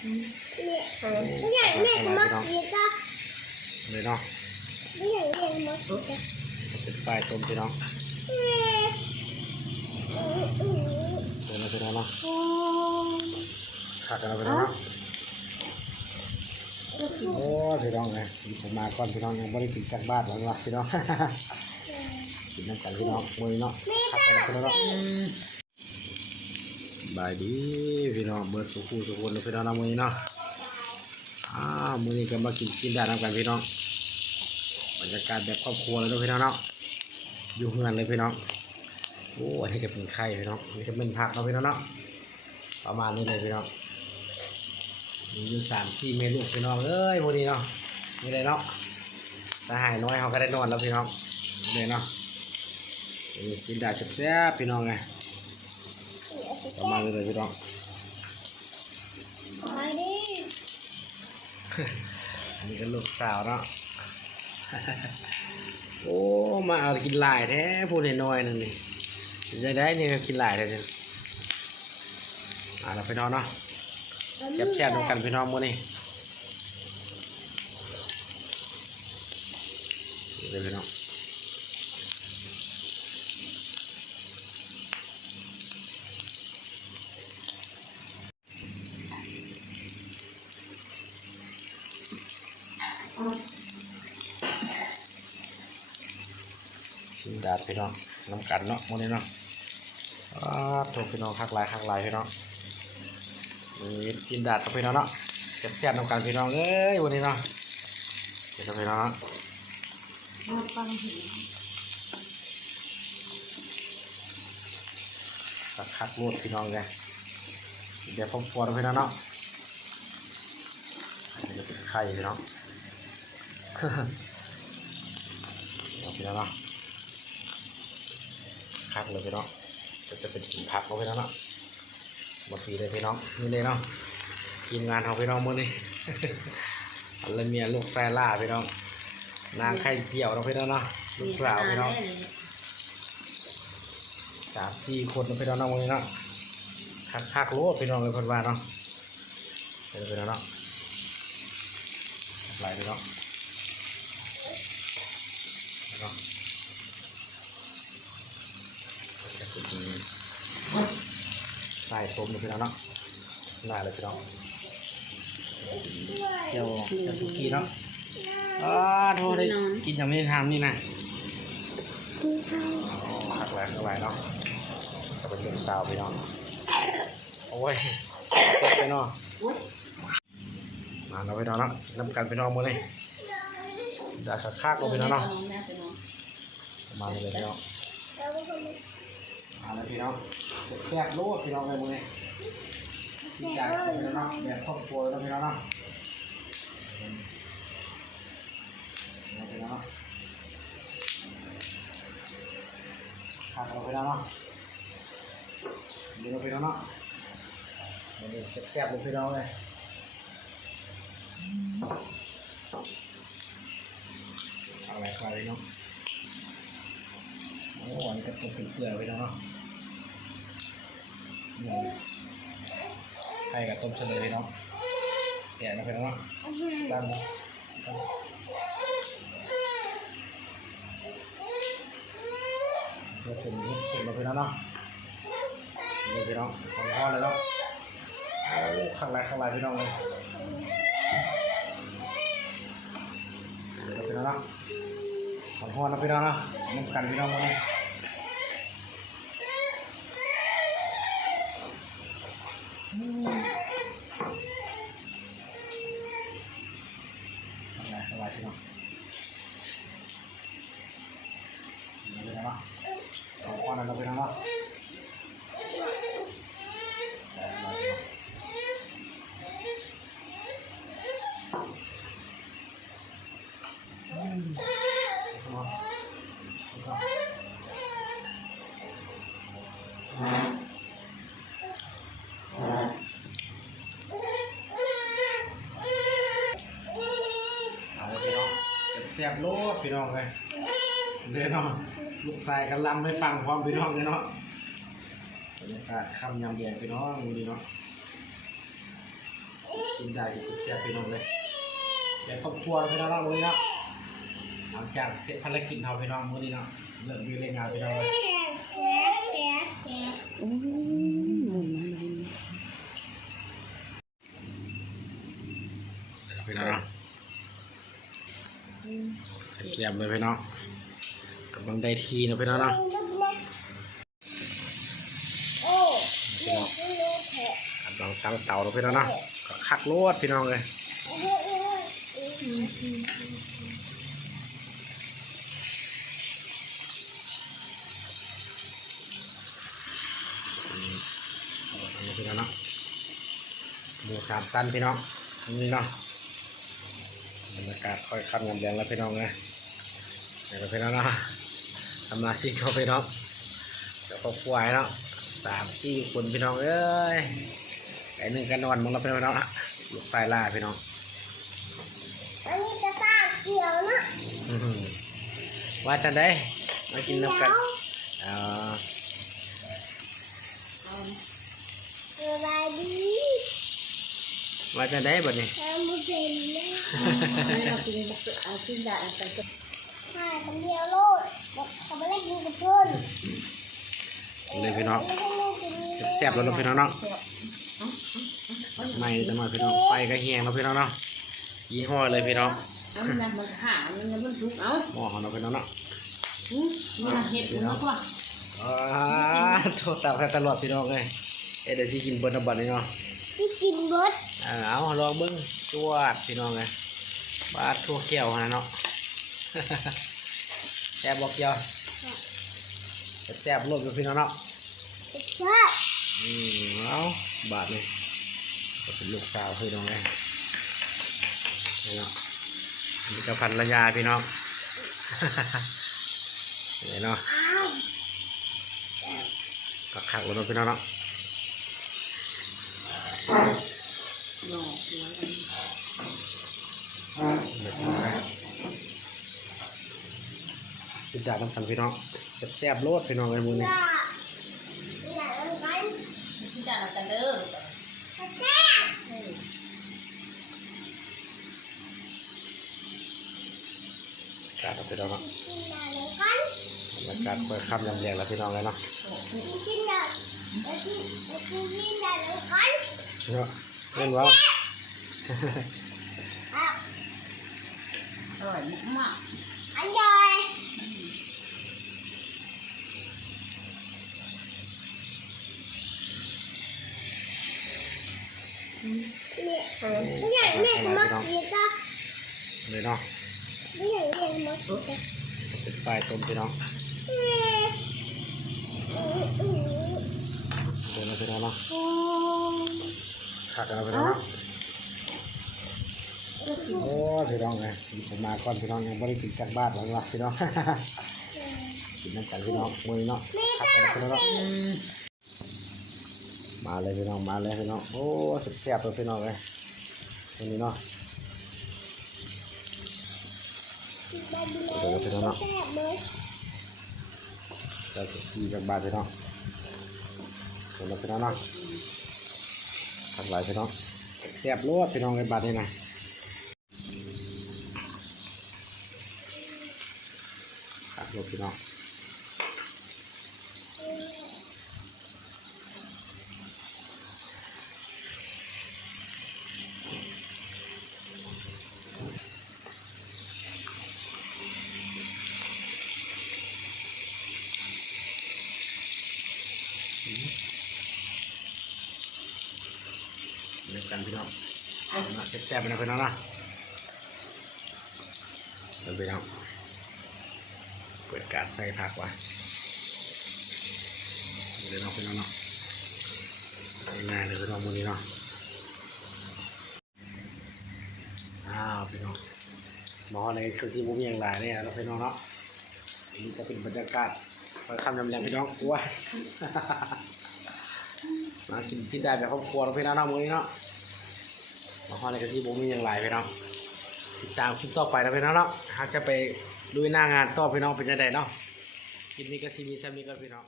ไม่อยากแม่ก็มากินก็เลยเนาะไม่อยากแม่ก็มากินก็เป็นไฟต้มพี่น้องเดี๋ยวเราพี่น้เนาะขัดกันเราพี่น้องเนาะโอ้พี่น้องไงผมมาก่อนพี่น้องยังไม่ได้กินจากบ้านหรอกพี่น้องกินน้ำกันพี่น้องมือเนาะขัดกันเราพี่น้องเนาะ บายดีพี่น้องเบิร์ดสุขุสุขุนพี่น้องนะมือนี้เนาะอ้ามือนี้ก็มากินกินได้ทำกันพี่น้องบรรยากาศแบบครอบครัวเลยพี่น้องเนาะอยู่เฮือนเลยพี่น้องโอ้อันนี้ก็เป็นไข่พี่น้องอันนี้ก็เป็นผักเนาพี่น้องเนาะประมาณนี้เลยพี่น้องมีอยู่สามที่เมนูพี่น้องเอ้ยพอดีเนาะนี่เลยเนาะถ้าหายน้อยเขาก็ได้นอนแล้วพี่น้องเลยเนาะกินได้แซ่บๆพี่น้องไง ประมาณนี้เลยพี่น้องไปดิอันนี้ก็ลูกสาวเนาะ โอ้ มาเอากินหลายแท้พูดน้อยๆนั่นนี่จะได้นี่กินหลายแท้จังอ่าเราไปนอนเนาะแซ่บๆด้วยกันพี่น้องมื้อนี้เดี๋ยวพี่น้อง ชิมดาดพี่น้องน้ำกันเนาะมื้อนี้เนาะอ้าวโถพี่น้องคักลายคักลายพี่น้องนี่ชิมดาดกับพี่น้องเนาะแซ่บๆน้ำกันพี่น้องเอ้ยวันนี้เนาะเดี๋ยวพี่น้องเนาะมาฟังหินสักคักรวดพี่น้องเลยเดี๋ยวผมปวดพี่น้องเนาะไข่พี่น้อง เดี๋ยวพี่น้องเนาะคักเลยพี่น้องก็จะเป็นกินผักเนาะพี่น้องเนาะหมดปีเลยพี่น้องนี่เลยเนาะทีมงานของพี่น้องมื้อนี้อันละเมียลูกแซล่าพี่น้อง นางไข่เจียวเนาพี่น้องเนาะลูกสาวพี่น้องสามสี่คนเนาพี่น้องเนาะวันนี้เนาะคักคักๆโลดพี่น้องเลยคนว่าเนาะเดี๋ยวพี่น้องเนาะไหลพี่น้อง เนาะจะเป็นใส่ต้มเลยพี่น้องเนาะได้เลยพี่น้องเดี๋ยวเดี๋ยวสุกีเนาะอ้าโทษได้กินอย่างนี้ทำนี่นะค้าวอ๋อหักแรงเท่าไหร่เนาะจะเป็นเรื่องสาวพี่น้องโอ้ยเจ็บไปเนาะมาเราไปนอนเนาะน้ำกันไปนอนมือเลยด่าขาคากลงไปนอนเนาะ มาเลยพี่น้องมาเลยพี่น้องแซ่บโลดพี่น้องเลยมือเลยดีใจพี่น้องเนาะแบบครอบครัวแล้วพี่น้องเนาะเอาพี่น้องขาดเราพี่น้องเนาะดีเราพี่น้องเนาะเดี๋ยวแซ่บๆเลยพี่น้องเลยเอาอะไรเข้าไปเนาะโอ้อันนี้ก็ตกเป็นเปลือกไปแล้วเนาะไข่กับต้มเฉลยไปเนาะแกะนะไปแล้วเนาะด้านนี้เดี๋ยวเป็นเสร็จมาไปแล้วเนาะเดี๋ยวไปเนาะของพ่อเลยเนาะข้างในข้างในพี่น้องเลยเดี๋ยวไปแล้วเนาะของพ่อนะพี่น้องเนาะน้ำกันพี่น้องมาเลย อะไรอะไรพี่น้องเอาพี่น้องนะของพ่อนะพี่น้องนะได้มาพี่น้องอืมเอามาเอามาเอาเลยพี่น้องแซ่บๆโลดพี่น้องเลยเด้อเนาะลูกชายกันลำได้ฟังพร้อมพี่น้องเลยเนาะบรรยากาศคำยำแดงพี่น้องดูดีเนาะกินได้กินแซ่บพี่น้องเลยแบบครอบครัวพี่น้องเนาะมื้อนี้เนาะหลังจากเสร็จภารกิจเฮาพี่น้องมื้อนี้เนาะเลิกดูเล่นงานพี่น้องเลยอืมหมุนมันดินพี่น้อง เนาะแซ่บเลยพี่น้องกำลังได้ทีนะพี่น้องเนาะพี่น้องกำลังตั้งเตาแล้วพี่น้องเนาะก็คักโลดพี่น้องเลยพี่น้องเนาะหมูสามตันพี่น้องนี่เนาะ รรยากาศค่อยค่ำยามแดงแล้วพี่น้องเลยเดี๋ยวพี่น้องเนาะทำมาชิกเขาพี่น้องเดี๋ยวครอบครัวให้เนาะสามสี่คนพี่น้องเอ้ยไอ้หนึ่งกันนอนมึงเราพี่น้องอะลูกปลายล่าพี่น้องอันนี้กระตากเกี่ยวนะอื้อหือว่าจะได้มากินน้ำกันเอ่อสบายดี ว่าจะได้บ่เนี่ยเป็นนะเอากินเอากินได้ไปก็ใช่คนเดียวโลดเขาไม่ได้กินกับเพื่อนเลยพี่น้องแซ่บๆแล้วพี่น้องเนาะไม่จะมาพี่น้องไปก็เฮียงเราพี่น้องเนาะยี่ห้อเลยพี่น้องเอามันขามันมันทุกเอาหม้อของเราพี่น้องเนาะอืมมันเห็ดมันก็อ่าโทษตักให้ตลอดพี่น้องเลยเอ๊ะเดี๋ยวที่กินเบิร์นบัตนี่เนาะที่กินเบิร์ด เอาลองเบิ้งจวดพี่น้องเลยบาดทั่วแก้วขนาดเนาะแซ่บบอกเกี่ยวแซ่บรวมกับพี่น้องเนาะเพื่ออืมเอาบาทนี่ก็เป็นลูกสาวพี่น้องเลยนี่เนาะอันนี้ก็พันรยาพี่น้องนี่เนาะอ้าวกักขักแล้วเนาะพี่น้องเนาะ หน่อหัวกันเด็ดมากกินจากน้ำกันพี่น้องแซ่บๆโลดพี่น้องเลยมือนี้จ้าอยากเอาไปกินได้กันเด้อแซ่บกาดเอาพี่น้องเนาะกินได้เลยกันบรรยากาศค่อยค่ำยำแดงแล้วพี่น้องเลยเนาะกินด้แล้วกินแล้วกินกินได้เลยกันเนาะ เล่นวะอ้าวอร่อยมากอันใหญ่เนี่ยไม่อยากแม่ก็มากินจ้ะเลยเนาะไม่อยากแม่ก็มากินจ้ะเป็นไฟต้มพี่น้องเอ้ยอืมอืมเดี๋ยวเราพี่น้องเนาะ โอ้ขักกันเอาพี่น้องเนาะโอ้พี่น้องเลยหยิบผมมาก่อนพี่น้องยังไม่ได้กินจากบ้านหรอกพี่น้องกินน้ำกันพี่น้องมือเนาะขักกันเอาพี่น้องเนาะอืมมาเลยพี่น้องมาเลยพี่น้องโอ้สุดแซ่บเลยพี่น้องเลยวันนี้เนาะเดี๋ยวพี่น้องเนาะแซ่บเลยจะกินจากบ้านพี่น้องเดี๋ยวเราพี่น้องเนาะ ขักหลายพี่น้องแซ่บรวดพี่น้องในบาทนี่นะขักรวดพี่น้อง กันพี่น้องแซ่บๆไปนะพี่น้องนะเดี๋ยวพี่น้องเปิดการใส่ผักว่ะเดี๋ยวน้องพี่น้องเนาะง่ายเลยพี่น้องมือนี้เนาะอ้าวพี่น้องหมอในคือที่มุ้งยังหลายเนี่ยเราะพี่น้องเนาะนนี้จะเป็นบรรยากาศคอยคำยำแรงพี่น้องกลัวมากินที่ได้แบบครอบครัวเราพี่น้องเนาะมือนี้เนาะ มาฮอในกะทิบุ้มีอย่างไรพี่น้องติดตามคลิปต่อไปนะพี่น้องเนาะหาจะไปลุยหน้างานต่อพี่น้องเป็นยังไงเนาะคลิปนี้ก็ทีมีแซมนี้ก็พี่น้อง